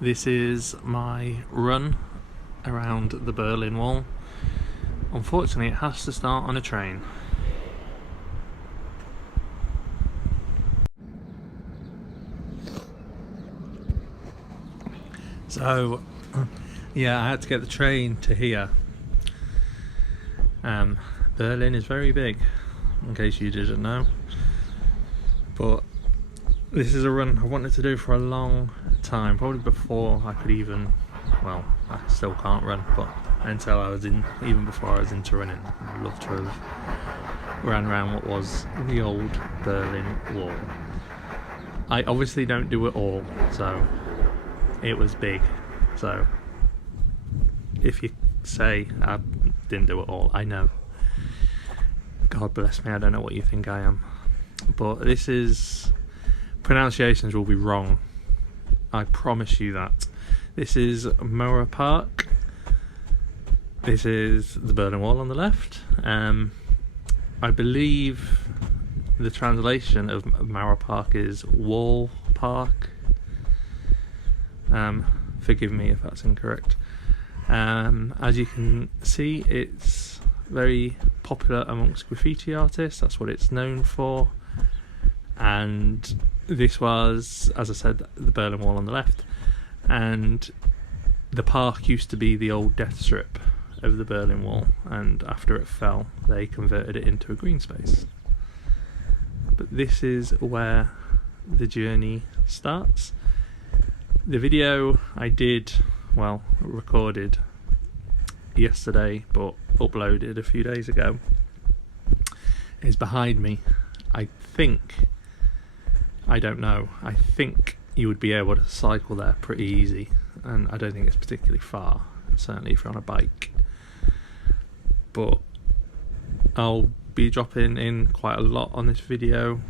This is my run around the Berlin Wall. Unfortunately, it has to start on a train. So, yeah, I had to get the train to here. Berlin is very big, in case you didn't know. But this is a run I wanted to do for a long time, probably before I could even, well, I still can't run, but until I was in, even before I was into running, I'd love to have ran around what was the old Berlin Wall. I obviously don't do it all, so it was big. So if you say I didn't do it all, I know. God bless me, I don't know what you think I am. But this is, pronunciations will be wrong. I promise you that. This is Mauer Park. This is the Berlin Wall on the left. I believe the translation of Mauer Park is Wall Park. Forgive me if that's incorrect. As you can see, it's very popular amongst graffiti artists. That's what it's known for. And this was, as I said, the Berlin Wall on the left. And the park used to be the old death strip of the Berlin Wall. And after it fell, they converted it into a green space. But this is where the journey starts. The video I did, well, recorded yesterday but uploaded a few days ago, is behind me. I think you would be able to cycle there pretty easy, and I don't think it's particularly far, certainly if you're on a bike. But I'll be dropping in quite a lot on this video,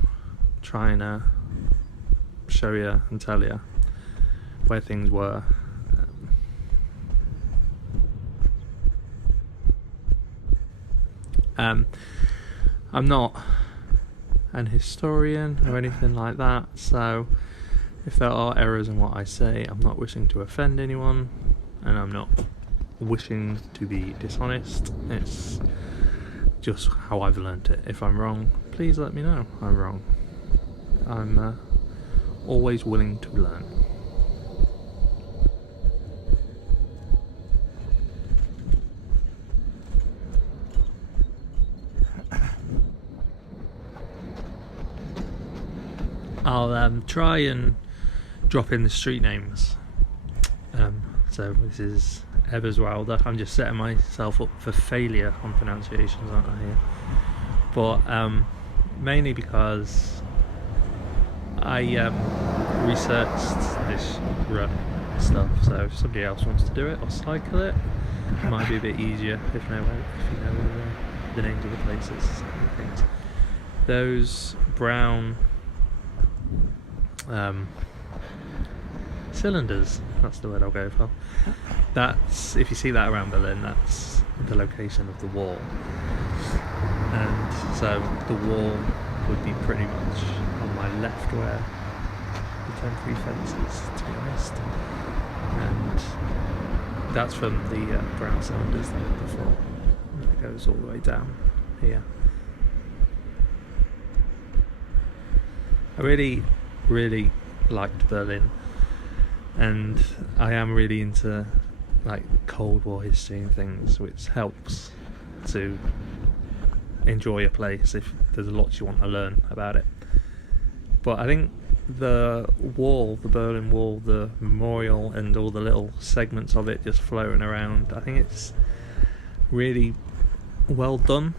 trying to show you and tell you where things were. I'm not an historian or anything like that, so if there are errors in what I say, I'm not wishing to offend anyone, and I'm not wishing to be dishonest. It's just how I've learnt it. If I'm wrong, please let me know I'm wrong. I'm always willing to learn. I'll try and drop in the street names. So this is Eberswalder. I'm just setting myself up for failure on pronunciations, aren't I, here? But mainly because I researched this run stuff, so if somebody else wants to do it or cycle it, it might be a bit easier if you know the names of the places and things. Those brown cylinders, that's the word I'll go for. That's, if you see that around Berlin, that's the location of the wall. And so the wall would be pretty much on my left where the temporary fence is, to be honest. And that's from the brown cylinders that were before. And it goes all the way down here. I really liked Berlin, and I am really into like Cold War history and things, which helps to enjoy a place if there's lots you want to learn about it. But I think the wall, the Berlin Wall, the memorial, and all the little segments of it just floating around, I think it's really well done.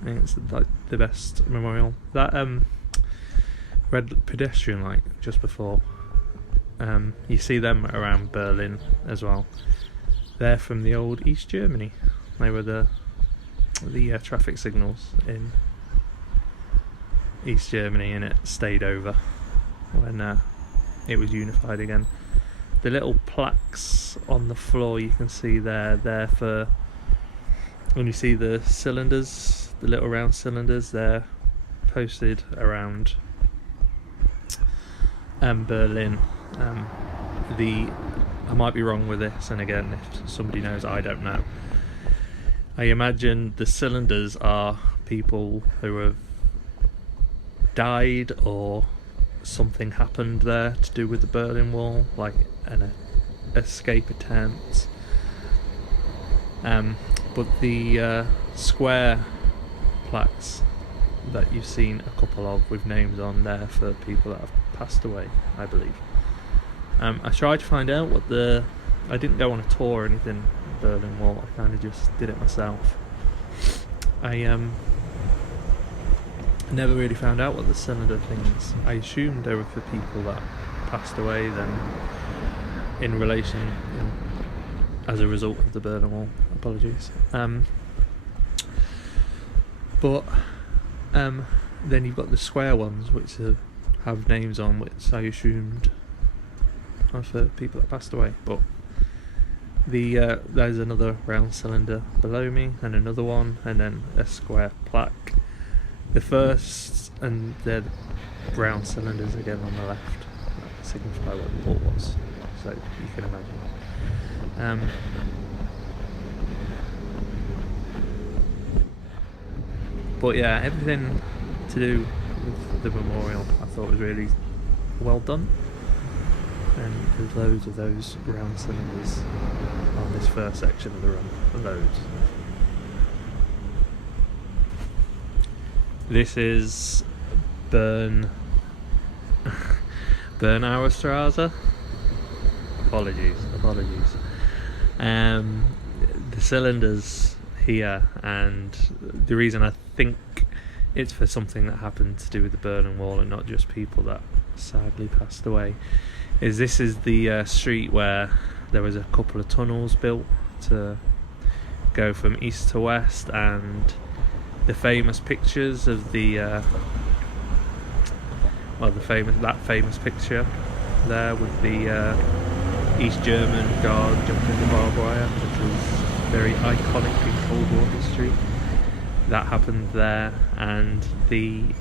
I think it's like the best memorial. That red pedestrian light just before, you see them around Berlin as well. They're from the old East Germany. They were the traffic signals in East Germany, and it stayed over when it was unified again. The little plaques on the floor you can see they're for when you see the cylinders, the little round cylinders, they're posted around Berlin. The I might be wrong with this, and again, if somebody knows, I don't know. I imagine the cylinders are people who have died or something happened there to do with the Berlin Wall, like an escape attempt. But the square plaques that you've seen a couple of with names on there for people that have passed away, I believe. I tried to find out what I didn't go on a tour or anything, Berlin Wall, I kind of just did it myself. I never really found out what the cylinder things, I assumed they were for people that passed away then in relation, as a result of the Berlin Wall, apologies. But then you've got the square ones which have names on, which I assumed are for people that passed away. But there's another round cylinder below me, and another one, and then a square plaque. The first, and they're the brown cylinders again on the left, that signify what the wall was, so you can imagine. But yeah, everything to do with the memorial I thought was really well done, and there's loads of those round cylinders on this first section of the run, loads. This is Bernauer Straße. Apologies. The cylinders here, and the reason I think it's for something that happened to do with the Berlin Wall and not just people that sadly passed away, is this is the street where there was a couple of tunnels built to go from east to west, and the famous pictures of that famous picture there with the East German guard jumping the barbed wire, which was very iconic in Cold War history. That happened there, and the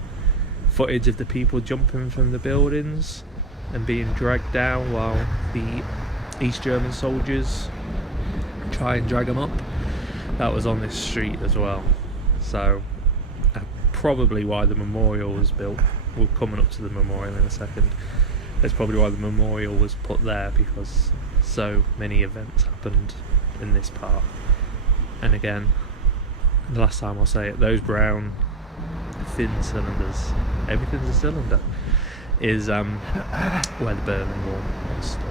footage of the people jumping from the buildings and being dragged down while the East German soldiers try and drag them up, that was on this street as well. So probably why the memorial was built. We're coming up to the memorial in a second. That's probably why the memorial was put there, because so many events happened in this part. And again, the last time I'll say it, those brown thin cylinders, everything's a cylinder, is where the Berlin Wall stood.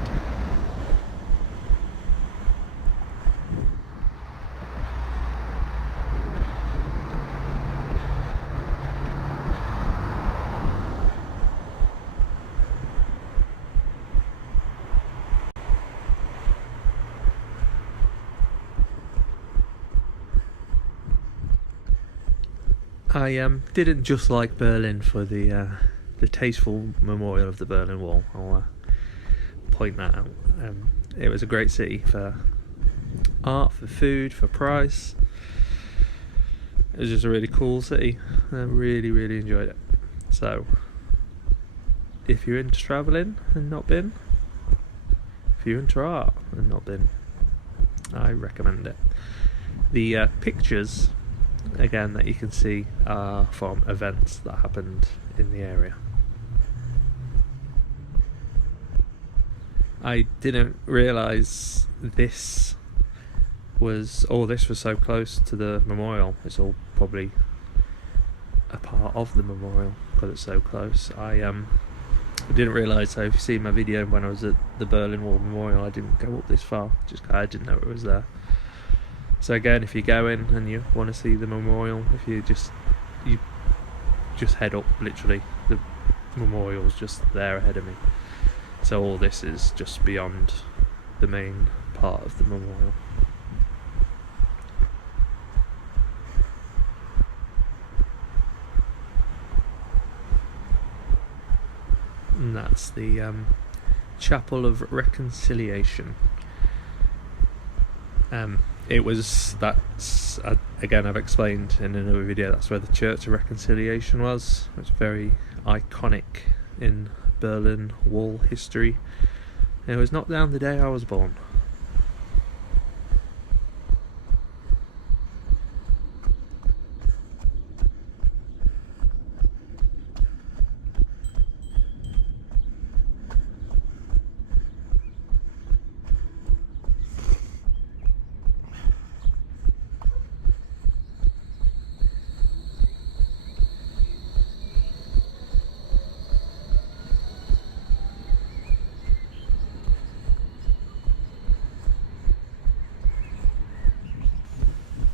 I didn't just like Berlin for the tasteful memorial of the Berlin Wall. I'll point that out. It was a great city for art, for food, for price. It was just a really cool city. I really, really enjoyed it. So, if you're into travelling and not been, if you're into art and not been, I recommend it. The pictures, again, that you can see are from events that happened in the area. I didn't realise this was so close to the memorial. It's all probably a part of the memorial because it's so close. I didn't realise, so if you see my video when I was at the Berlin Wall Memorial, I didn't go up this far, I didn't know it was there. So again, if you go in and you want to see the memorial, you just head up, literally. The memorial's just there ahead of me. So all this is just beyond the main part of the memorial. And that's the Chapel of Reconciliation. Again, I've explained in another video, that's where the Church of Reconciliation was. It's very iconic in Berlin Wall history. It was knocked down the day I was born.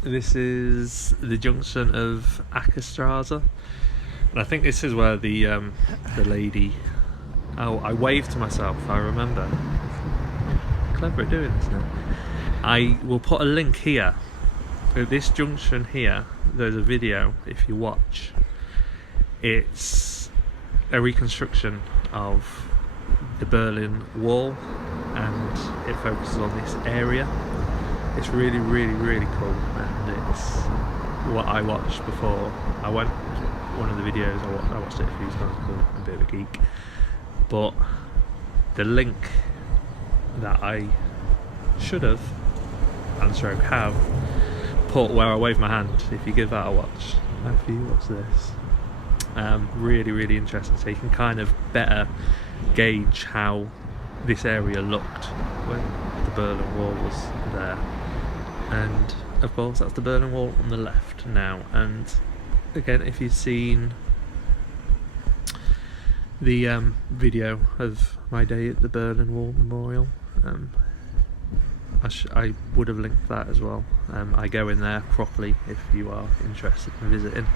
This is the junction of Ackerstrasse, and I think this is where the lady. Oh, I waved to myself. I remember. Clever at doing this now. I will put a link here. At this junction here, there's a video. If you watch, it's a reconstruction of the Berlin Wall, and it focuses on this area. It's really, really, really cool, and it's what I watched before. I went one of the videos. I watched it a few times. I'm a bit of a geek, but the link that I should have and stroke have put where I wave my hand. If you give that a watch, if you watch this, really, really interesting. So you can kind of better gauge how this area looked when the Berlin Wall was there. And of course that's the Berlin Wall on the left now. And again, if you've seen the video of my day at the Berlin Wall Memorial, I would have linked that as well. I go in there properly if you are interested in visiting.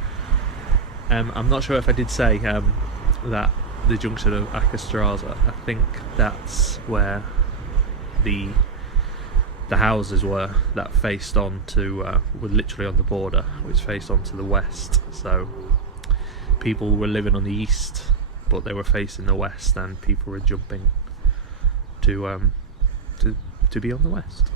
I'm not sure if I did say that the junction of Ackerstrasse, I think that's where the houses were that faced on to were literally on the border, which faced on to the west. So people were living on the east, but they were facing the west, and people were jumping to be on the west.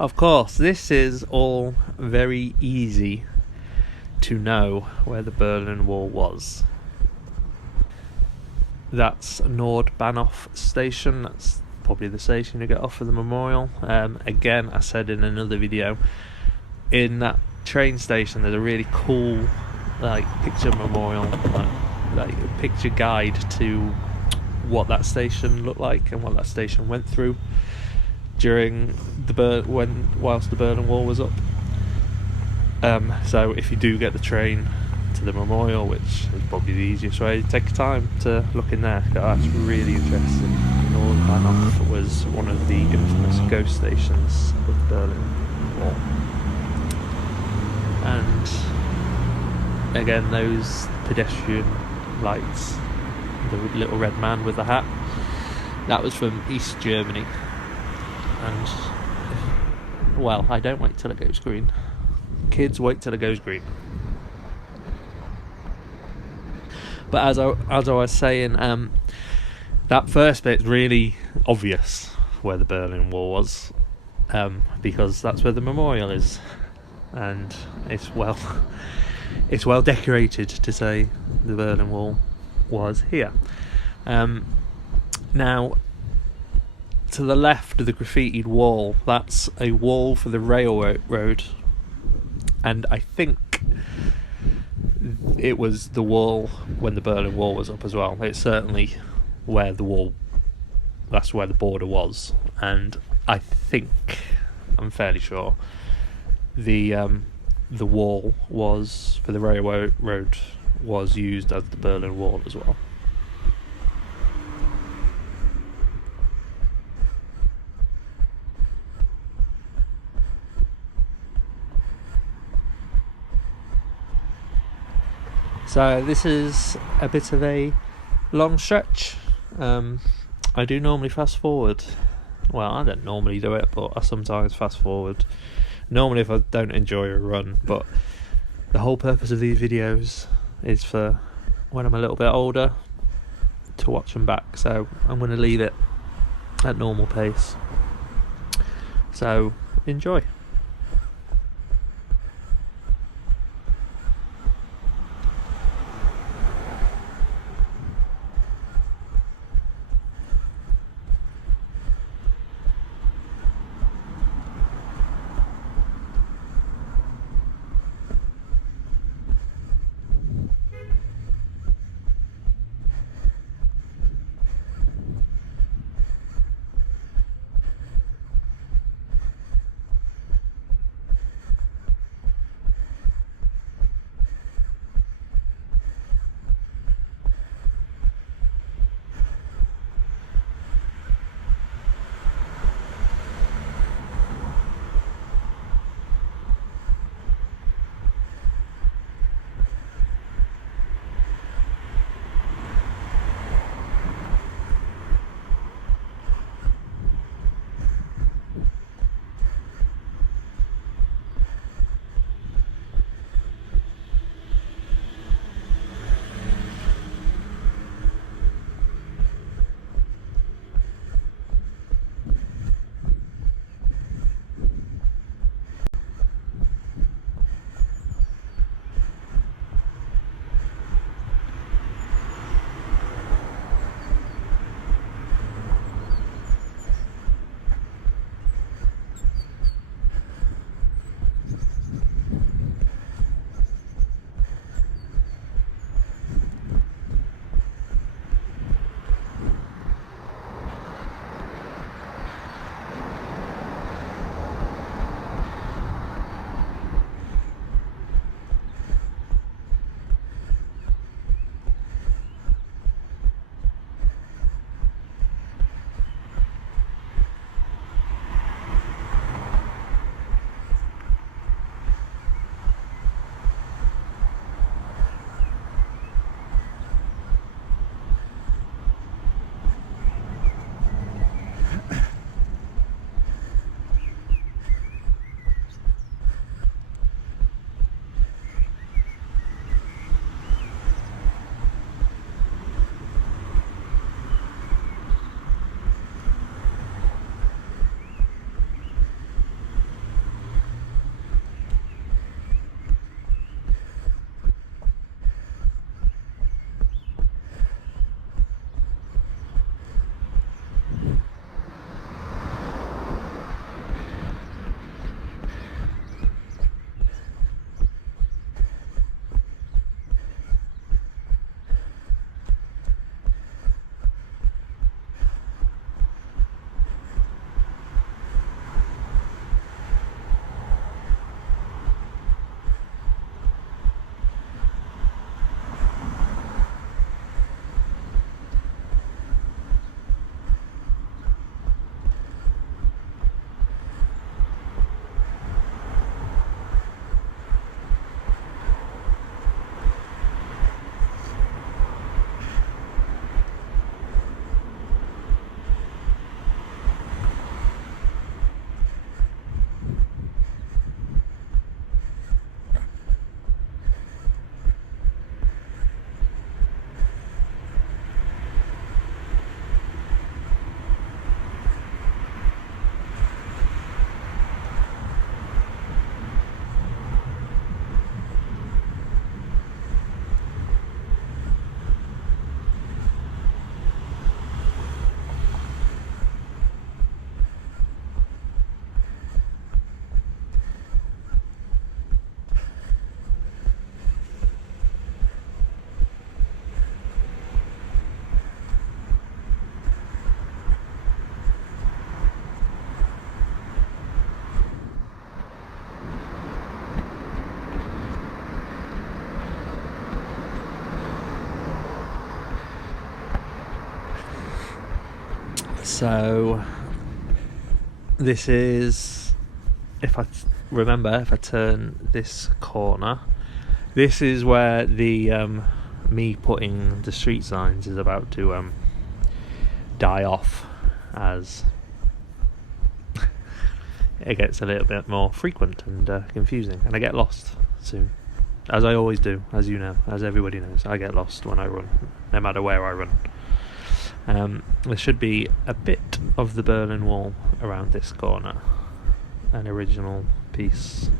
Of course, this is all very easy to know where the Berlin Wall was. That's Nordbahnhof station. That's probably the station you get off of the memorial. Again, I said in another video, in that train station there's a really cool picture memorial, like picture guide to what that station looked like and what that station went through during whilst the Berlin Wall was up. So if you do get the train to the memorial, which is probably the easiest way, take time to look in there. That's really interesting. Nordbahnhof was one of the infamous ghost stations of the Berlin Wall. And again, those pedestrian lights, the little red man with the hat, that was from East Germany. And well, I don't wait till it goes green. Kids, wait till it goes green. But as I was saying, that first bit's really obvious where the Berlin Wall was, because that's where the memorial is, and it's well decorated to say the Berlin Wall was here. Now, to the left of the graffitied wall, that's a wall for the railroad, and I think it was the wall when the Berlin Wall was up as well. It's certainly where that's where the border was, and I think, I'm fairly sure, the wall was for the railroad was used as the Berlin Wall as well. So this is a bit of a long stretch. I do normally fast forward. Well, I don't normally do it, but I sometimes fast forward. Normally if I don't enjoy a run, but the whole purpose of these videos is for when I'm a little bit older to watch them back. So I'm going to leave it at normal pace. So enjoy. So this is, if I turn this corner, this is where the me putting the street signs is about to die off, as it gets a little bit more frequent and confusing, and I get lost soon, as I always do, as you know, as everybody knows. I get lost when I run, no matter where I run. There should be a bit of the Berlin Wall around this corner, an original piece,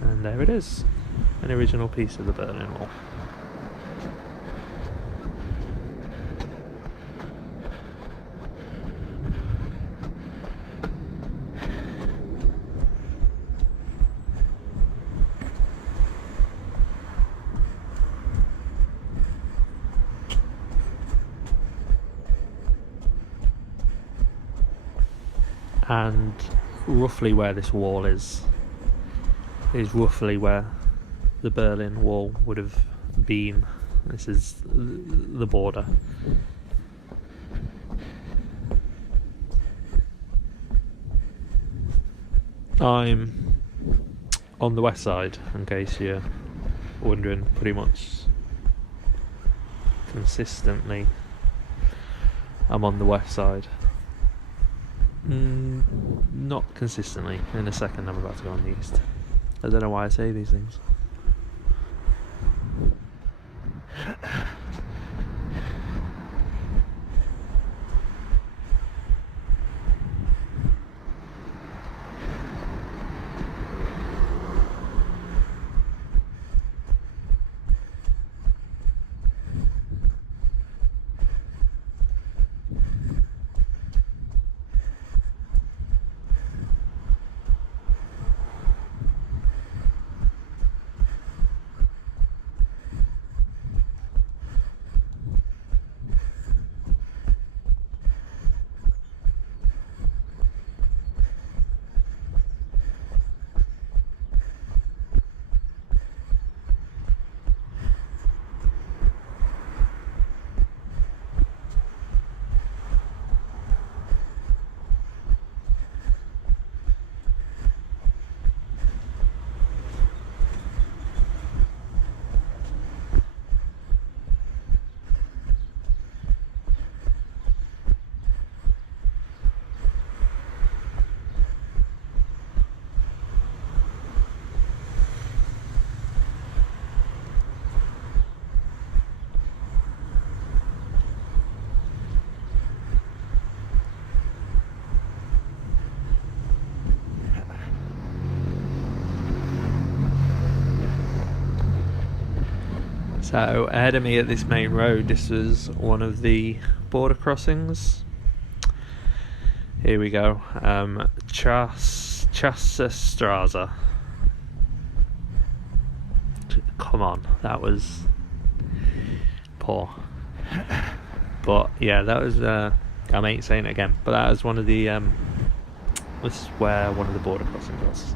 and there it is, an original piece of the Berlin Wall. And roughly where this wall is roughly where the Berlin Wall would have been. This is the border. I'm on the west side, in case you're wondering, pretty much consistently. I'm on the west side. Not consistently. In a second I'm about to go on the east. I don't know why I say these things. So ahead of me at this main road, this was one of the border crossings. Here we go. Chassestraße. Come on, that was poor. But yeah, that was I ain't saying it again, but that was one of the this is where one of the border crossings was.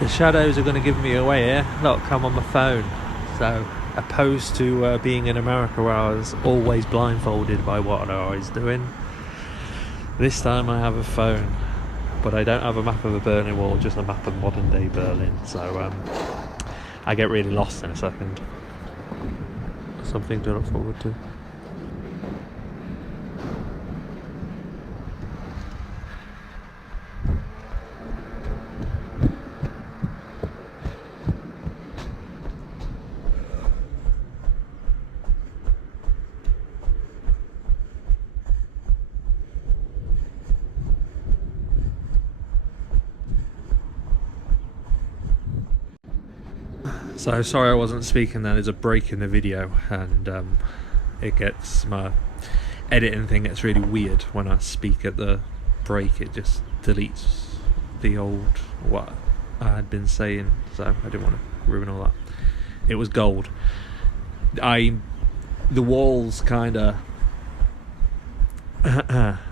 The shadows are going to give me away here. Look, I'm on my phone. So, opposed to being in America where I was always blindfolded by what I was doing, this time I have a phone. But I don't have a map of the Berlin Wall, just a map of modern day Berlin. So, I get really lost in a second. Something to look forward to. So sorry I wasn't speaking there. There's a break in the video, and it gets, my editing thing gets really weird when I speak at the break. It just deletes the old what I had been saying, so I didn't want to ruin all that. It was gold. The walls kind of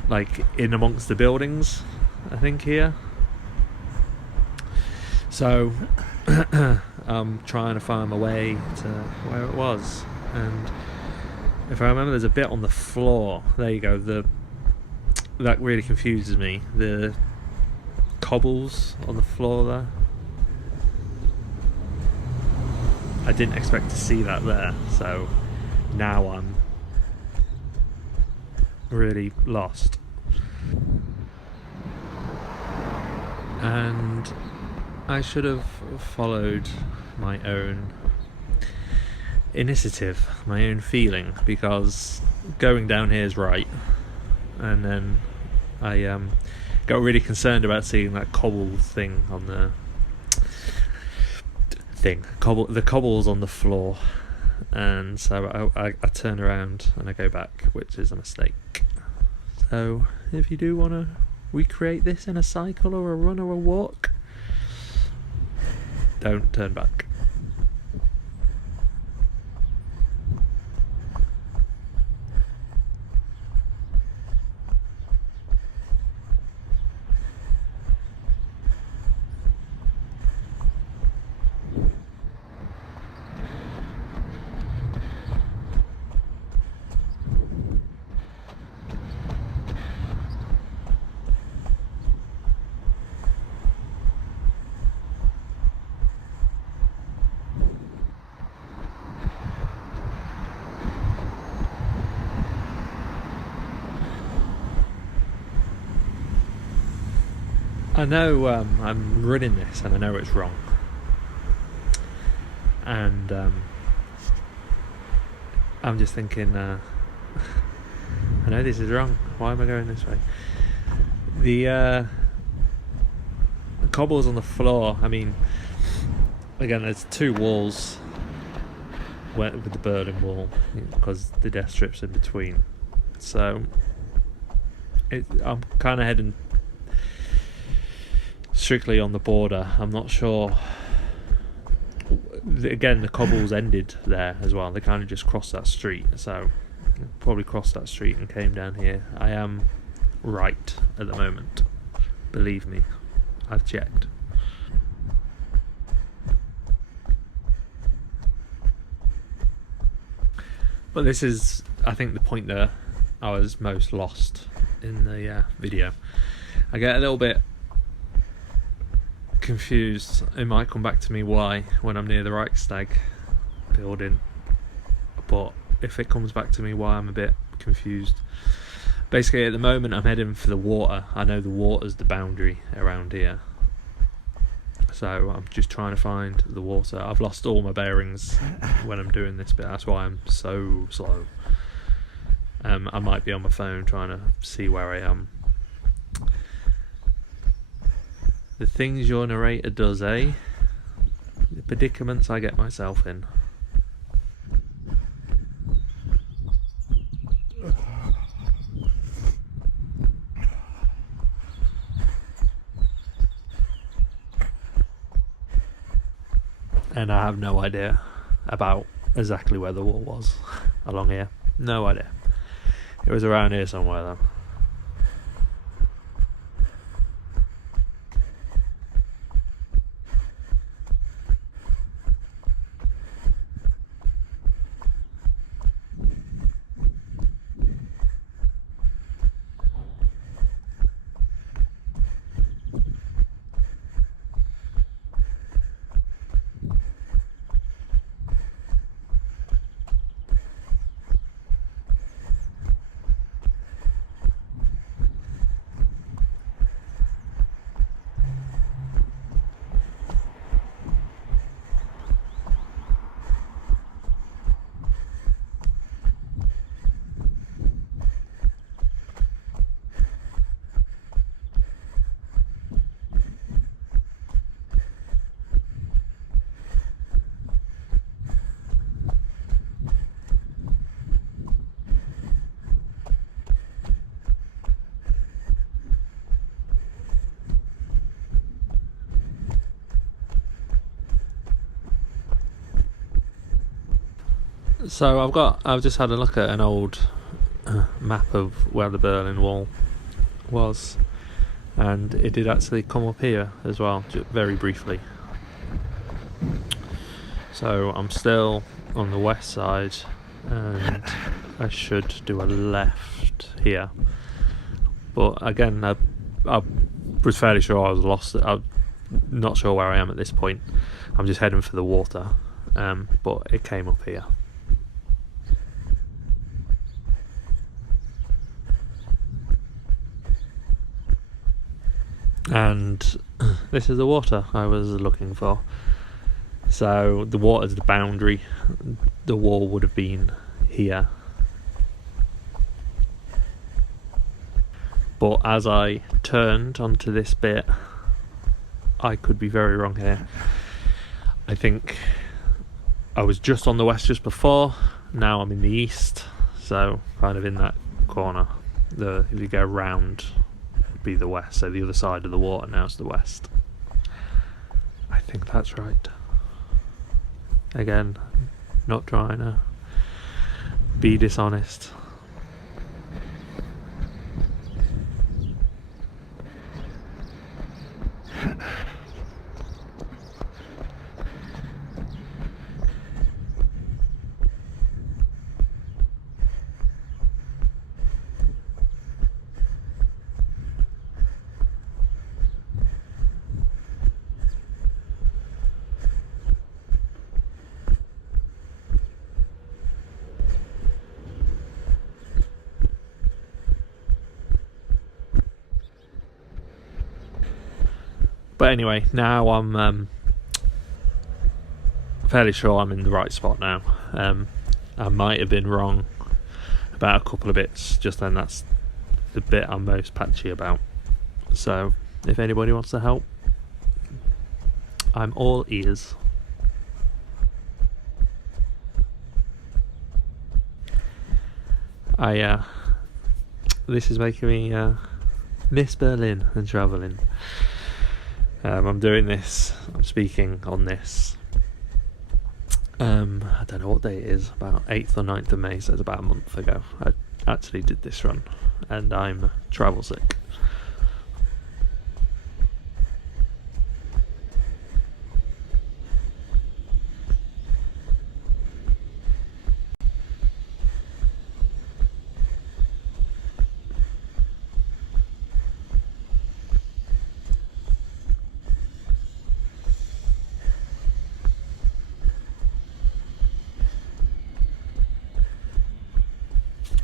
like in amongst the buildings, I think, here. So I'm trying to find my way to where it was, and if I remember, there's a bit on the floor. There you go. That really confuses me. The cobbles on the floor there. I didn't expect to see that there, so now I'm really lost. And I should have followed my own initiative, my own feeling, because going down here is right. And then I got really concerned about seeing that cobble thing on the the cobbles on the floor, and so I turn around and I go back, which is a mistake. So if you do want to recreate this in a cycle or a run or a walk, don't turn back. I know I'm running this and I know it's wrong, and I'm just thinking I know this is wrong, why am I going this way? The cobbles on the floor, I mean, again, there's two walls with the Berlin Wall because the death strip's in between, so I'm kind of heading strictly on the border. I'm not sure. Again, the cobbles ended there as well. They kind of just crossed that street, so probably crossed that street and came down here. I am right at the moment, believe me, I've checked. But this is, I think, the point that I was most lost in the video. I get a little bit confused. It might come back to me why when I'm near the Reichstag building, but if it comes back to me why, I'm a bit confused. Basically, at the moment I'm heading for the water. I know the water's the boundary around here, so I'm just trying to find the water. I've lost all my bearings when I'm doing this bit, that's why I'm so slow. I might be on my phone trying to see where I am. The things your narrator does, eh? The predicaments I get myself in. And I have no idea about exactly where the wall was along here. No idea. It was around here somewhere though. So I've just had a look at an old map of where the Berlin Wall was, and it did actually come up here as well, very briefly. So I'm still on the west side, and I should do a left here, but again I was fairly sure I was lost. I'm not sure where I am at this point. I'm just heading for the water, but it came up here. And this is the water I was looking for. So the water's the boundary. The wall would have been here. But as I turned onto this bit, I could be very wrong here. I think I was just on the west just before. Now I'm in the east, so kind of in that corner. If you go round, would be the west. So the other side of the water now is the west. I think that's right. Again, not trying to be dishonest. But anyway, now I'm fairly sure I'm in the right spot now. I might have been wrong about a couple of bits just then. That's the bit I'm most patchy about. So if anybody wants to help, I'm all ears. This is making me miss Berlin and travelling. I'm doing this, I'm speaking on this, I don't know what day it is, about 8th or 9th of May, so it's about a month ago I actually did this run, and I'm travel sick.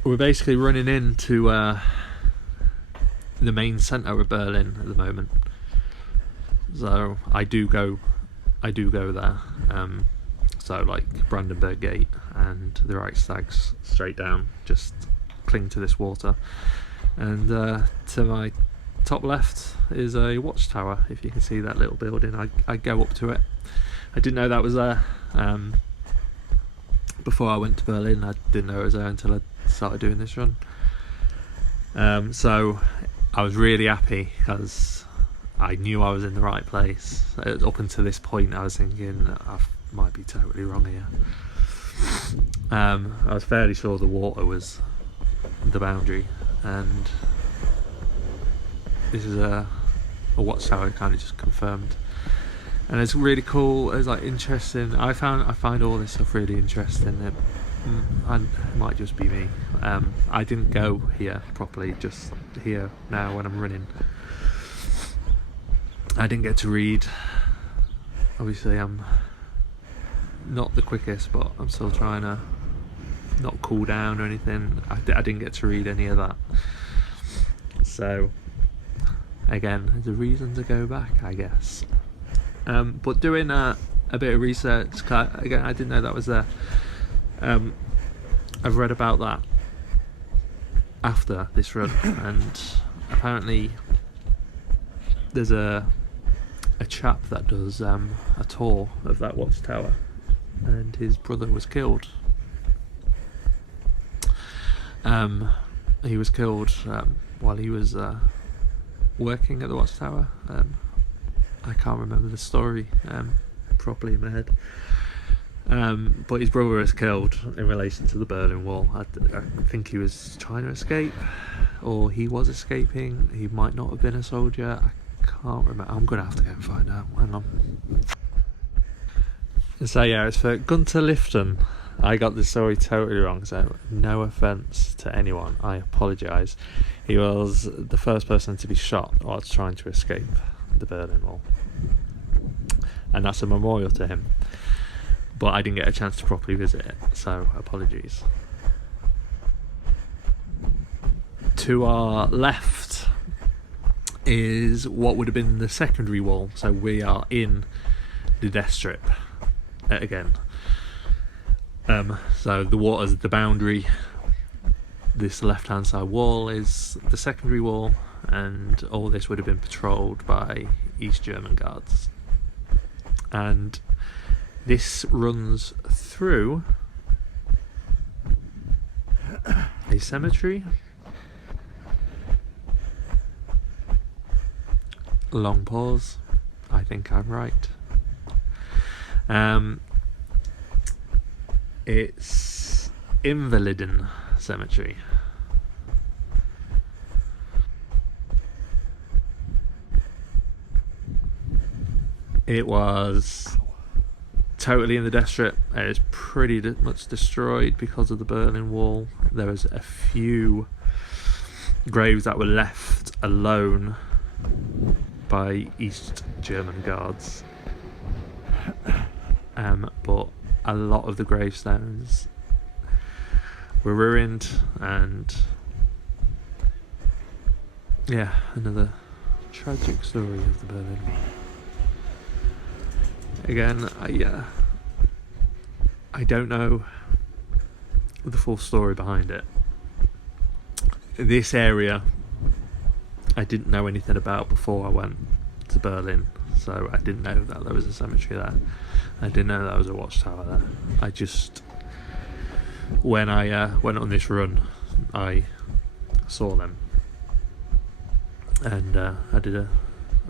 We're basically running into the main centre of Berlin at the moment. So I do go there. So like Brandenburg Gate and the Reichstag's straight down, just cling to this water. And to my top left is a watchtower, if you can see that little building. I go up to it. I didn't know that was there. Before I went to Berlin, I didn't know it was there until I started doing this run. So I was really happy because I knew I was in the right place. Up until this point I was thinking I might be totally wrong here. I was fairly sure the water was the boundary, and this is a watchtower kind of just confirmed. And it's really cool. It's like interesting. I find all this stuff really interesting. It might just be me. I didn't go here properly, just here now when I'm running. I didn't get to read. Obviously I'm not the quickest, but I'm still trying to not cool down or anything. I didn't get to read any of that. So again, there's a reason to go back, I guess. But doing a bit of research, again, I didn't know that was there. I've read about that after this run, and apparently there's a chap that does a tour of that watchtower, and his brother was killed. He was killed while he was working at the watchtower. I can't remember the story properly in my head. But his brother was killed in relation to the Berlin Wall. I think he was trying to escape, or he was escaping. He might not have been a soldier. I can't remember. I'm going to have to go and find out. Hang on. So yeah, it's for Gunter Lifton. I got the story totally wrong, so no offence to anyone, I apologise. He was the first person to be shot whilst trying to escape the Berlin Wall, and that's a memorial to him, but I didn't get a chance to properly visit it, so apologies. To our left is what would have been the secondary wall, so we are in the death strip again. So the water's the boundary. This left hand side wall is the secondary wall, and all this would have been patrolled by East German guards. And this runs through a cemetery. Long pause. I think I'm right. It's Invalids Cemetery. It was totally in the death strip. It is pretty much destroyed because of the Berlin Wall. There was a few graves that were left alone by East German guards, but a lot of the gravestones were ruined, and yeah, another tragic story of the Berlin Wall. Again, I don't know the full story behind it. This area I didn't know anything about before I went to Berlin, so I didn't know that there was a cemetery there. I didn't know there was a watchtower there. I just, when I went on this run, I saw them, and I did a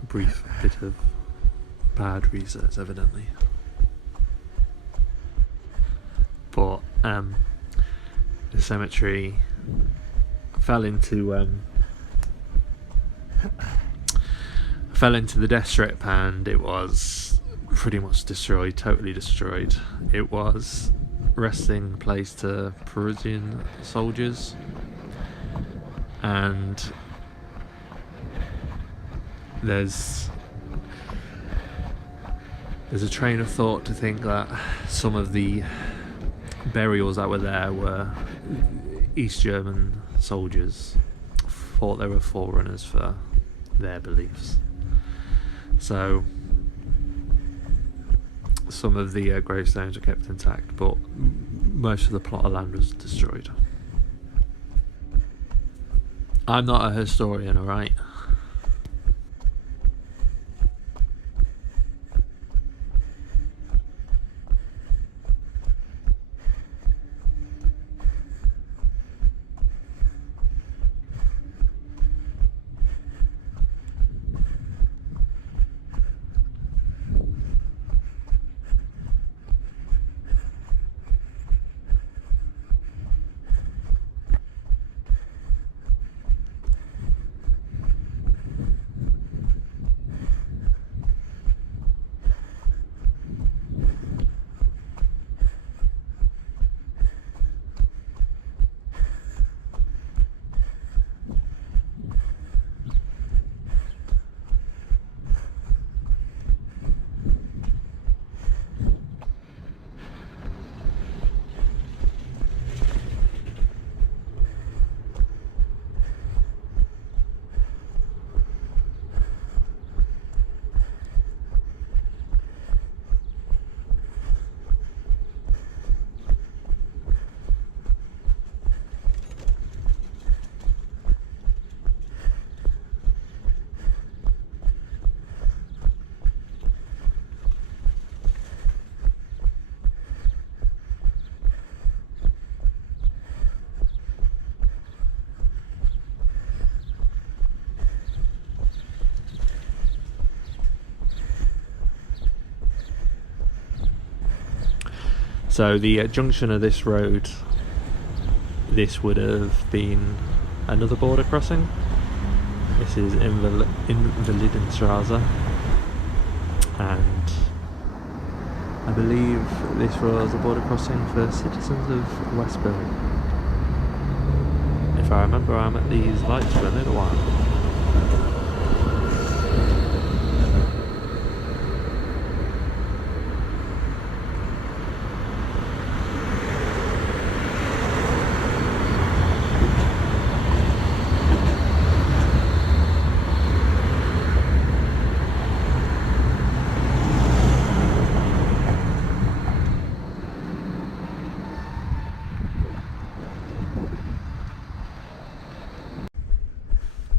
brief bit of bad research, evidently. But the cemetery fell into the death strip, and it was pretty much destroyed, totally destroyed. It was resting place to Prussian soldiers, and there's a train of thought to think that some of the burials that were there were East German soldiers, thought they were forerunners for their beliefs. So some of the gravestones were kept intact, but most of the plot of land was destroyed. I'm not a historian, alright? So the junction of this road, this would have been another border crossing. This is Invalidenstraße, and I believe this was a border crossing for citizens of West Berlin. If I remember, I'm at these lights for a little while.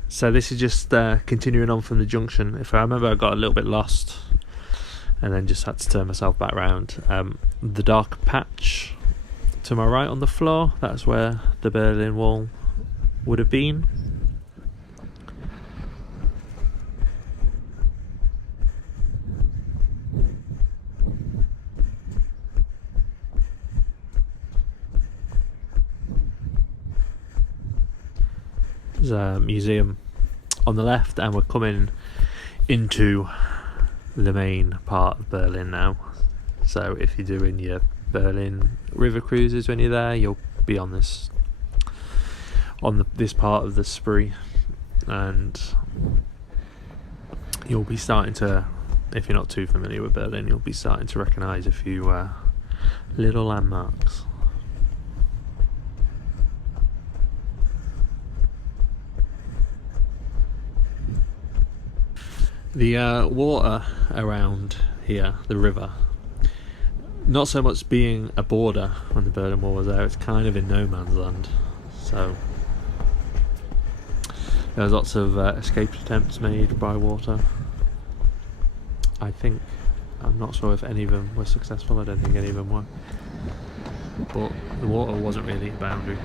So this is just continuing on from the junction. If I remember, I got a little bit lost and then just had to turn myself back round. The dark patch to my right on the floor, that's where the Berlin Wall would have been. There's a museum on the left, and we're coming into the main part of Berlin now. So if you're doing your Berlin river cruises when you're there, you'll be on this part of the Spree, and you'll be starting to, if you're not too familiar with Berlin, you'll be starting to recognise a few little landmarks. The water around here, the river, not so much being a border when the Berlin Wall was there, it's kind of in no man's land. So there's lots of escape attempts made by water. I'm not sure if any of them were successful. I don't think any of them were. But the water wasn't really a boundary.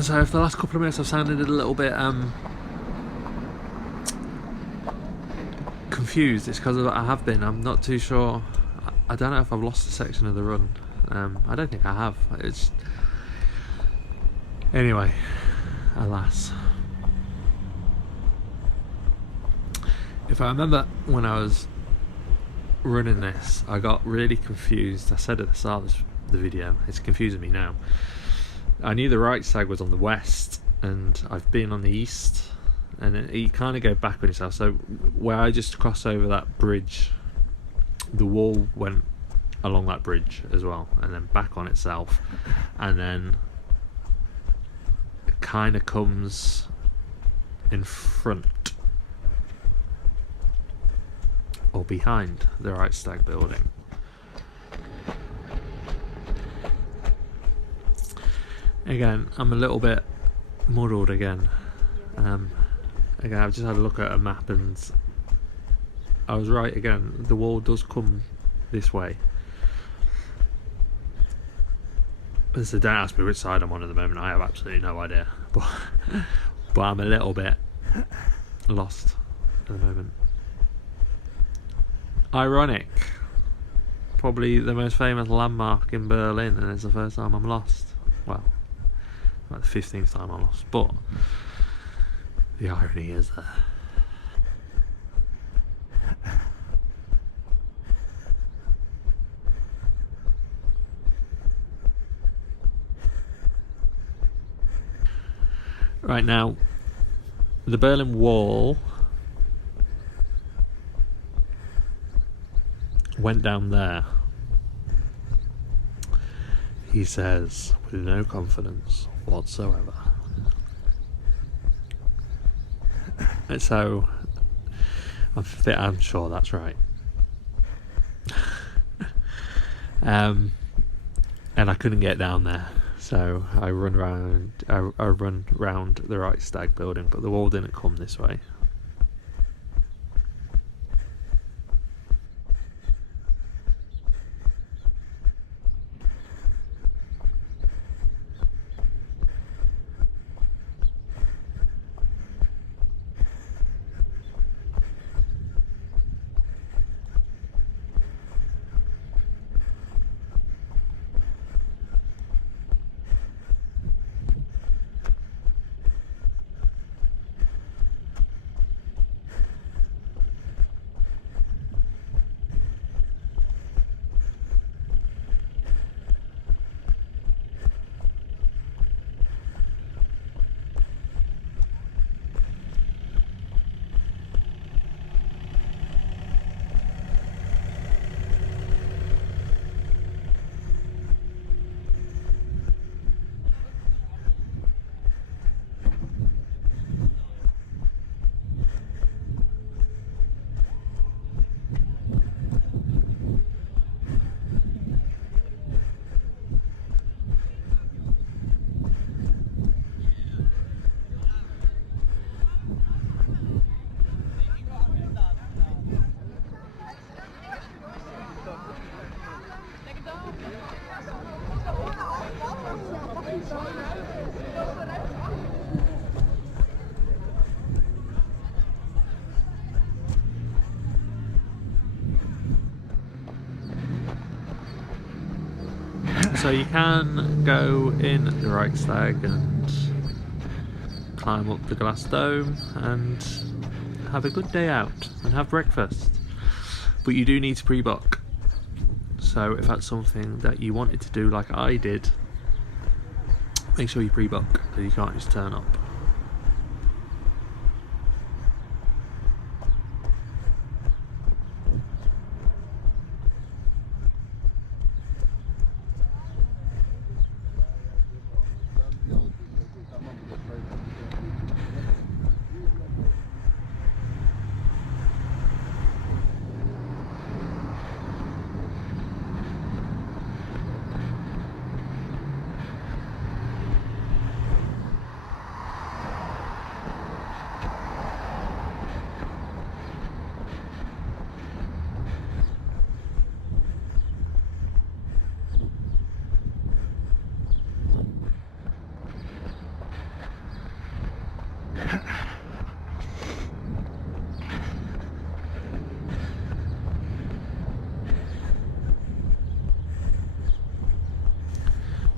So for the last couple of minutes I've sounded a little bit confused, it's because I have been. I'm not too sure. I don't know if I've lost a section of the run. I don't think I have. Anyway, alas. If I remember when I was running this, I got really confused. I said at the start of the video, it's confusing me now. I knew the Reichstag was on the west, and I've been on the east, and you kind of go back on yourself. So where I just crossed over that bridge, the wall went along that bridge as well, and then back on itself, and then it kind of comes in front or behind the Reichstag Building. Again, I'm a little bit muddled again. Again, I've just had a look at a map and I was right again. The wall does come this way. So don't ask me which side I'm on at the moment. I have absolutely no idea. But I'm a little bit lost at the moment. Ironic. Probably the most famous landmark in Berlin, and it's the first time I'm lost. Well, like the 15th time I'm lost, but the irony is there. Right now, the Berlin Wall went down there. He says, with no confidence whatsoever. And so, I'm sure that's right. And I couldn't get down there, so I run round the Reichstag Building, but the wall didn't come this way. So you can go in the Reichstag and climb up the glass dome and have a good day out and have breakfast, but you do need to pre-book. So if that's something that you wanted to do like I did, make sure you pre-book, because you can't just turn up.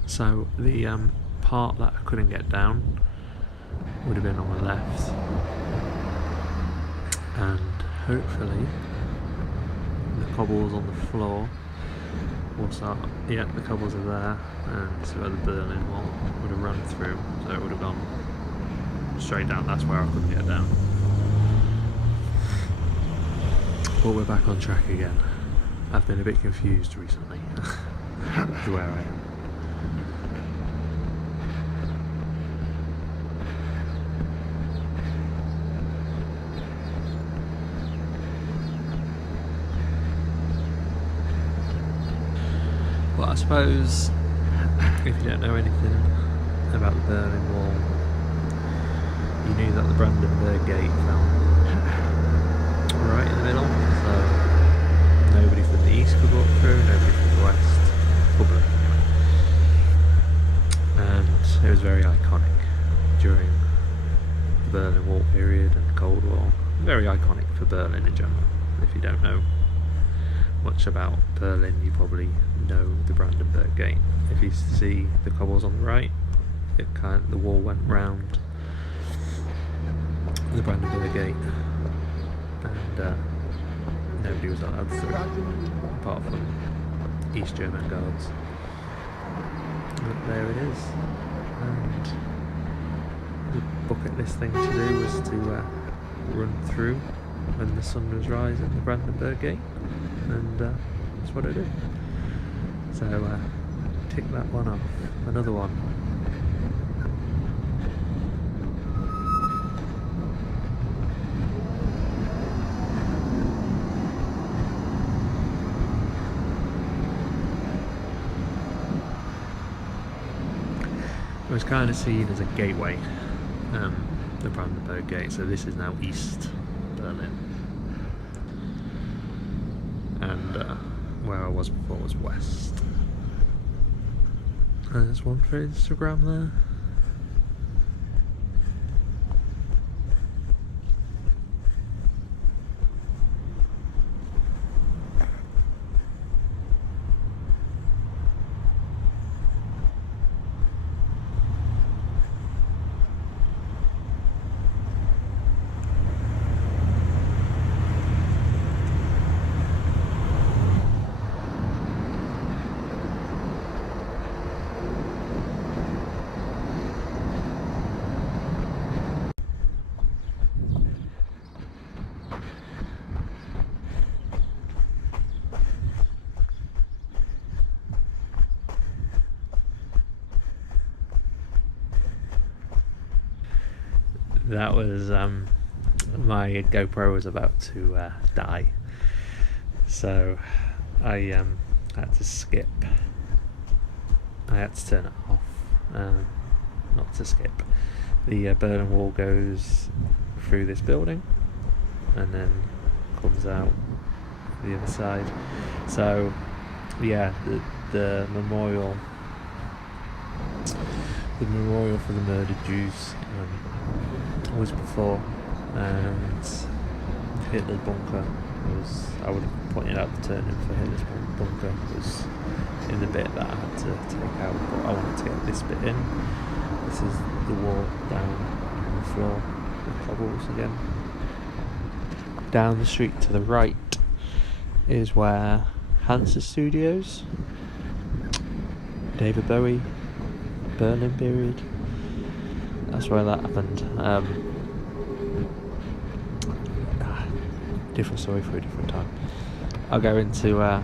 So the part that I couldn't get down would have been on the left, and hopefully the cobbles on the floor will start. Yeah, the cobbles are there, and so the Berlin Wall would have run through, so it would have gone straight down. That's where I couldn't get down. But we're back on track again. I've been a bit confused recently with where I am. Well, I suppose if you don't know anything about the Berlin Wall, you knew that the Brandenburg Gate fell right in the middle, so nobody from the east could walk through, nobody from the west, public. And it was very iconic during the Berlin Wall period and the Cold War. Very iconic for Berlin in general. If you don't know much about Berlin, you probably know the Brandenburg Gate. If you see the cobbles on the right, the wall went round the Brandenburg Gate, and nobody was allowed through, apart from East German guards. But there it is, and the bucket list thing to do was to run through when the sun was rising the Brandenburg Gate, and that's what I did. So tick that one off. Another one. It was kind of seen as a gateway, the Brandenburg Gate, so this is now East Berlin. And where I was before was West. And there's one for Instagram there. That was my GoPro was about to die, so I had to skip. I had to turn it off, not to skip. The Berlin Wall goes through this building and then comes out the other side. So yeah, the memorial for the murdered Jews was before, and Hitler's bunker I would have pointed out the turning for this bunker was in the bit that I had to take out, but I wanted to get this bit in. This is the wall down on the floor with cobbles again. Down the street to the right is where Hansa Studios, David Bowie, Berlin period. That's where that happened. Different story for a different time. I'll go into that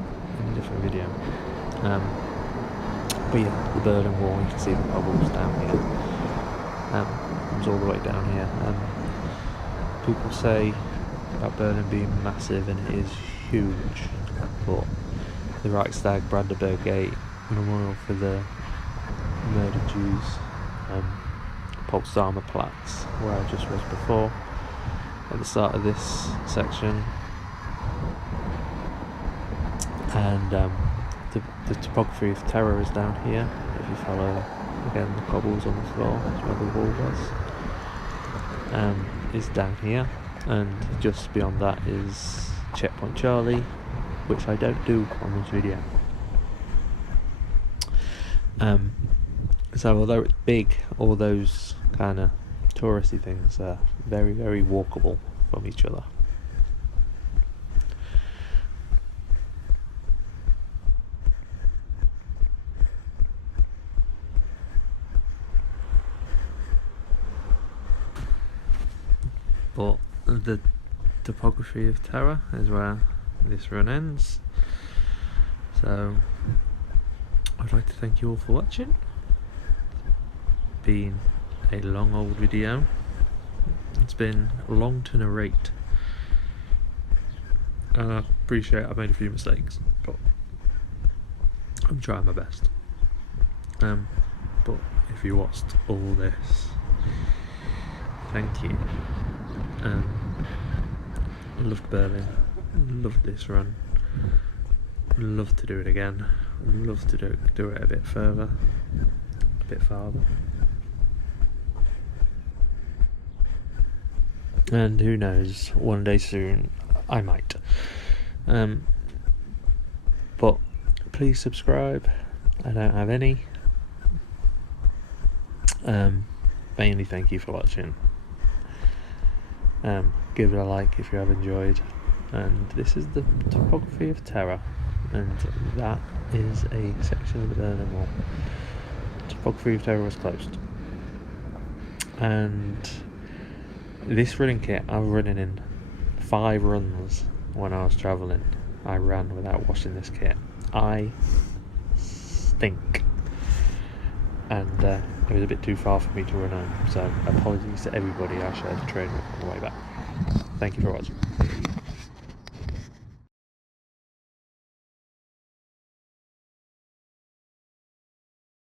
in a different video. But yeah, the Berlin Wall, you can see the bubbles down here. Comes all the way down here. People say about Berlin being massive, and it is huge, but the Reichstag Brandenburg Gate, memorial for the murdered Jews, Potsdamer Platz, where I just was before, at the start of this section, and the Topography of Terror is down here. If you follow again the cobbles on the floor, that's where the wall was, is down here, and just beyond that is Checkpoint Charlie, which I don't do on this video. So although it's big, all those kind of touristy things are very, very walkable from each other. But the Topography of Terror is where this run ends. So I'd like to thank you all for watching. Been a long old video. It's been long to narrate. I appreciate I've made a few mistakes, but I'm trying my best. But if you watched all this, thank you. I loved Berlin, loved this run, love to do it again, love to do it a bit further, a bit farther. And who knows, one day soon I might. But please subscribe. I don't have any. Mainly thank you for watching. Give it a like if you have enjoyed. And this is the Topography of Terror, and that is a section of the Berlin Wall. Topography of Terror was closed, and this running kit I was running in 5 runs when I was travelling. I ran without washing this kit. I stink, and it was a bit too far for me to run home, so apologies to everybody I shared the train with on the way back. Thank you for watching.